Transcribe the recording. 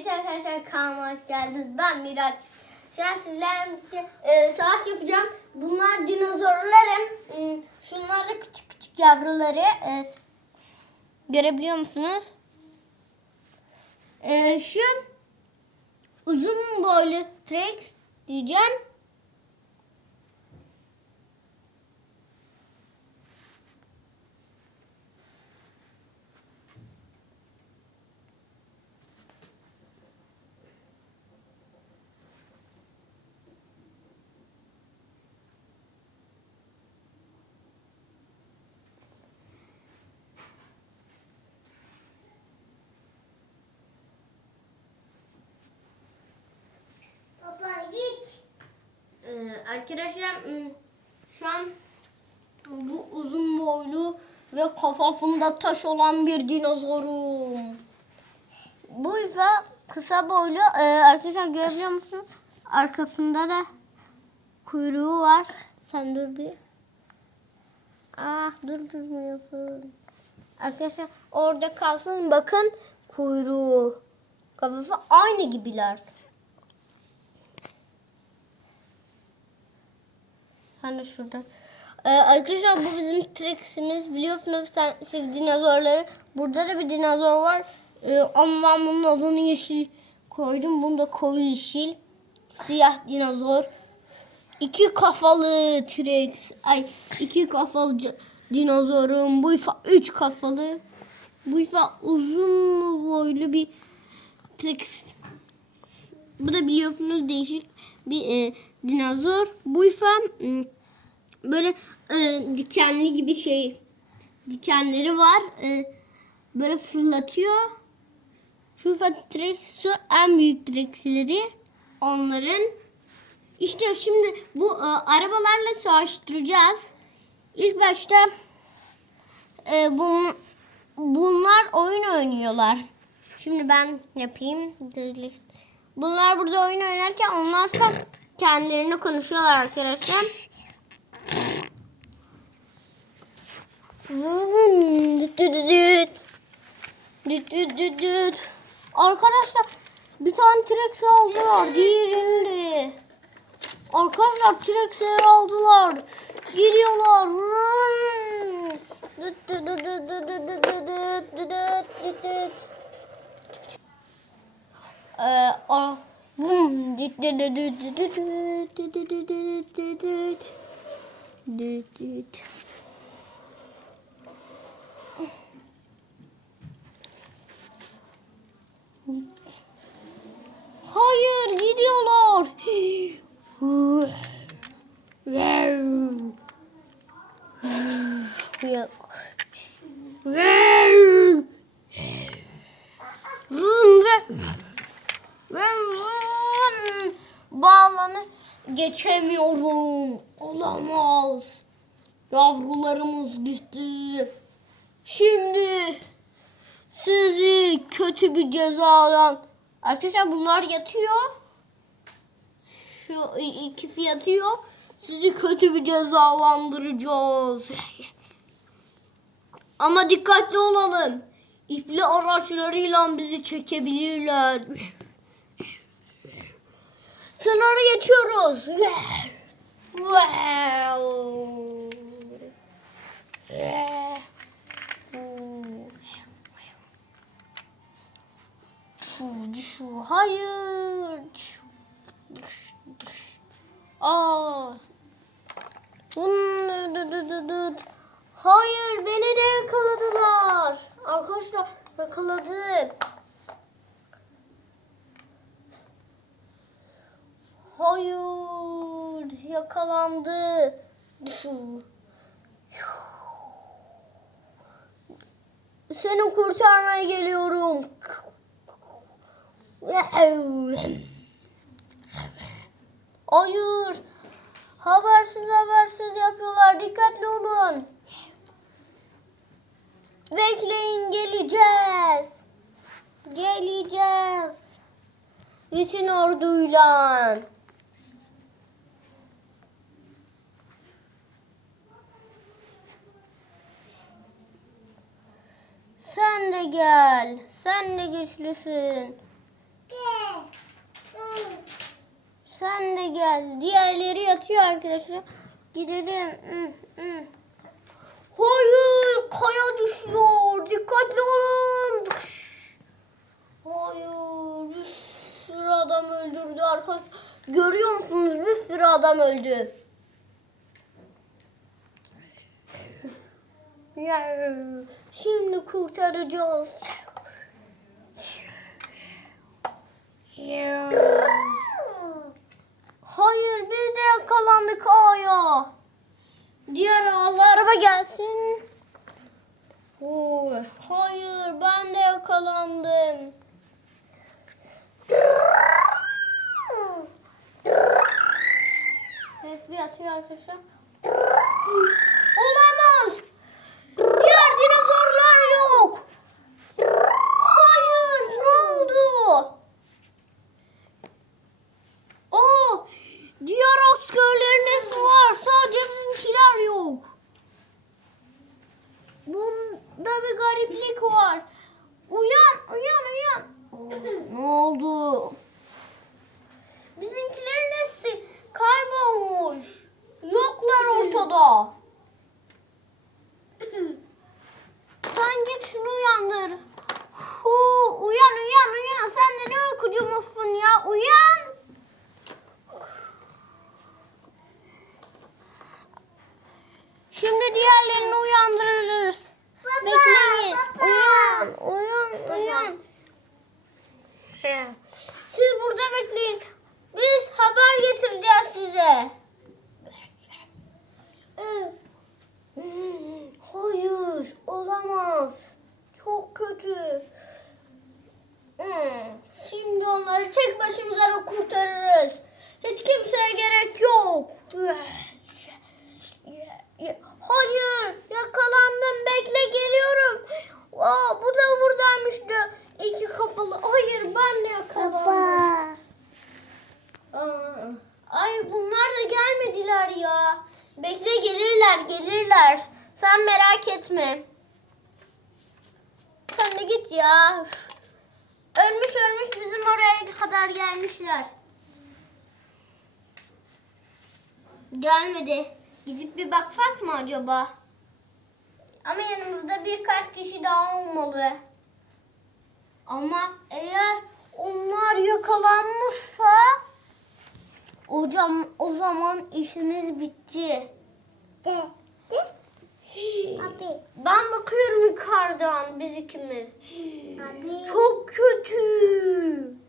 Evet arkadaşlar kanalıma hoş geldiniz. Ben Miraç. Şu an sizlerle e, savaş yapacağım. Bunlar dinozorlarım. Hmm, Şunlar da küçük küçük yavruları. E, görebiliyor musunuz? E, şu uzun boylu T-Rex diyeceğim. Baba git. Ee, arkadaşlar hmm, şu an bu uzun boylu ve kafasında taş olan bir dinozorum. Bu ise kısa boylu. Ee, arkadaşlar görebiliyor musunuz? Arkasında da kuyruğu var. Sen dur bir. Ah dur durmuyorsun. Arkadaşlar orada kalsın bakın kuyruğu. Kafası aynı gibiler. Hani şurada. Ee, arkadaşlar bu bizim Trix'imiz. Biliyorsunuz sen, siz dinozorları. Burada da bir dinozor var. Ee, ama ben bunun adını yeşil koydum. Bunu da koyu yeşil. Siyah dinozor. İki kafalı T-Rex. Ay iki kafalı dinozorum. Bu ifa üç kafalı. Bu ifa uzun boylu bir T-Rex. Bu da biliyorsunuz değişik bir e, dinozor. Bu ise m, böyle e, dikenli gibi şey dikenleri var. E, böyle fırlatıyor. Şu T-Rex en büyük T-Rex'leri onların. İşte şimdi bu e, arabalarla savaştıracağız. İlk başta e, bun, bunlar oyun oynuyorlar. Şimdi ben yapayım. Bunlar burada oyun oynarken onlarsa kendilerine konuşuyorlar arkadaşlar. Düt düt düt. Düt düt düt düt. Arkadaşlar bir tane T-Rex aldılar. Diğerini. Arkadaşlar T-Rex'leri aldılar. Giriyorlar. Düt düt düt düt düt düt düt düt e, o vum Hayır gidiyorlar. Bağlanı geçemiyorum. Olamaz. Yavrularımız gitti. Şimdi sizi kötü bir cezadan Arkadaşlar bunlar yatıyor. Şu ikisi yatıyor. Sizi kötü bir cezalandıracağız. Ama dikkatli olalım. İpli araçlarıyla bizi çekebilirler. Sınırı geçiyoruz. Yeah. Wow. Yeah. Şu, hayır. Aa. Hayır beni de yakaladılar. Arkadaşlar yakaladı. Hayır, yakalandı. Seni kurtarmaya geliyorum. Hayır. Habersiz habersiz yapıyorlar. Dikkatli olun. Bekleyin geleceğiz. Geleceğiz. Bütün orduyla. Sen de gel. Sen de güçlüsün. Gel. Sen de gel. Diğerleri yatıyor arkadaşlar. Gidelim. Hayır. Kaya düşüyor. Dikkatli olun. Hayır. Bir sürü adam öldürdü arkadaşlar. Görüyor musunuz? Bir sürü adam öldü. Şimdi kurtaracağız. Ya. Hayır biz de yakalandık Aya. Diğer ağlı araba gelsin. Hayır ben de yakalandım. Hep yatıyor arkadaşlar. Olamaz. Diğer dinozorlar yok. Hayır ne oldu? Aa, diğer askerlerin hepsi var. Sadece bizimkiler yok. Bunda bir gariplik var. Uyan, uyan, uyan. ne oldu? Bizimkilerin hepsi kaybolmuş. Yoklar ortada. Sen git şunu uyandır. Hu, uyan, uyan, uyan. Sen de ne uykucumuzsun ya? Uyan. Şimdi diğerlerini uyandırırız. Bekleyin. Uyan, uyan, uyan. Siz burada bekleyin. Biz haber getireceğiz size. Hayır, olamaz. Çok kötü. Şimdi onları tek başımıza kurtarırız. Hiç kimseye gerek yok. Hayır, yakalandım. Bekle geliyorum. Aa, bu da buradaymıştı. İki kafalı. Hayır, ben de yakalandım. Aa, Ay bunlar da gelmediler ya. Bekle gelirler, gelirler. Sen merak etme. Sen de git ya. Ölmüş ölmüş bizim oraya kadar gelmişler. Gelmedi. Gidip bir baksak mı acaba? Ama yanımızda birkaç kişi daha olmalı. Ama eğer onlar yakalanmışsa hocam o zaman işimiz bitti. De. De. Abi. Ben bakıyorum yukarıdan biz ikimiz. Abi. Çok kötü.